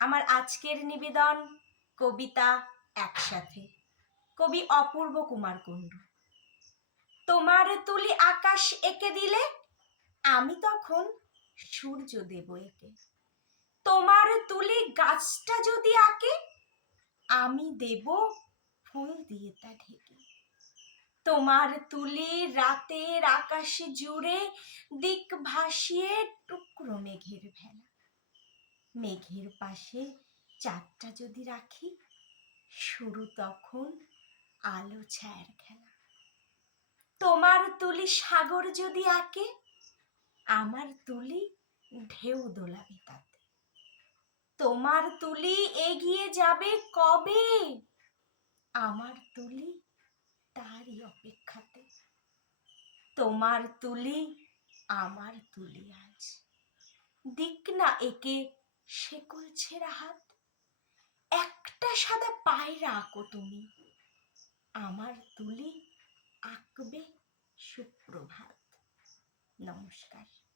আমার আজকের নিবেদন কবিতা একসাথে, কবি অপূর্ব কুমার কুণ্ডু। তোমার তুলি আকাশ এঁকে দিলে আমি তখন সূর্য দেব এঁকে। তোমার তুলি গাছটা যদি আঁকে আমি দেব ফুল দিয়ে তা ঢেকে। তোমার তুলি রাতের আকাশে জুড়ে দিক ভাসিয়ে টুকরো মেঘের ভেলা। মেঘের পাশে চাঁদটা যদি রাখি শুরু তখন আলো ছায়ার খেলা। তোমার তুলি সাগর যদি আঁকে আমার তুলি ঢেউ দোলাবে তাতে। তোমার তুলি এগিয়ে যাবে কবে আমার তুলি তারই অপেক্ষাতে। তোমার তুলি আমার তুলি আজ দিক না একে শেকল ছেঁড়া হাত। একটা সাদা পায়রা আঁকো তুমি আমার তুলি আঁকবে সুপ্রভাত। নমস্কার।